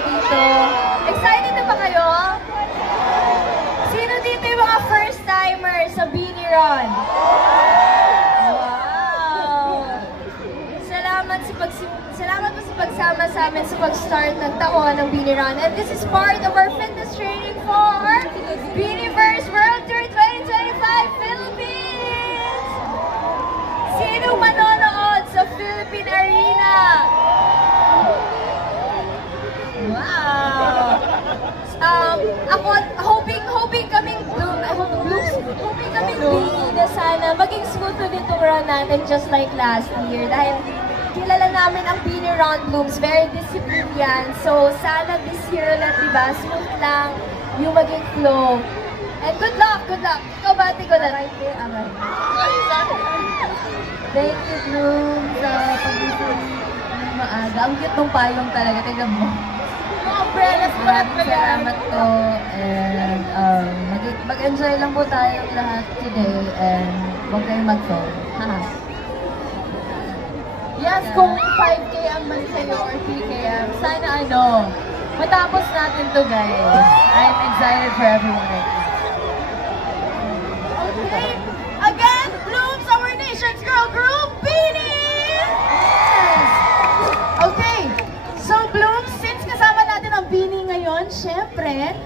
dito. Excited na ba kayo? Sino dito yung mga first-timers sa Beanie Run? Wow! Salamat po sa pagsama sa amin sa pag-start ng taon ng Beanie Run. And this is part of our fitness training for Beanieverse World Tour 2025 Philippines! Sino manonood sa Philippine Arena? Wow! Hoping kaming Beanie na sana maging smooth na ditong run natin just like last year. Dahil kilala namin ang Beanie Run Blooms, very disciplined yan. So sana this year ulit, diba? Smooth lang yung maging flow. And good luck, good luck. Ikaw bati ko na. Thank you, Bloom, sa pag-isip ng maaga. Ang cute ng payong talaga, tignan mo. Maraming salamat po. And mag-enjoy lang po tayo lahat today. And huwag kayong mag-phone. Yes, kung 5K ang man sa'yo or 3K, sana matapos natin to, guys. I'm excited for everyone. Okay. Again, Blooms, our nation's girl group, Beanie! Yes! Okay. So, Blooms, since kasama natin ang Beanie ngayon, syempre,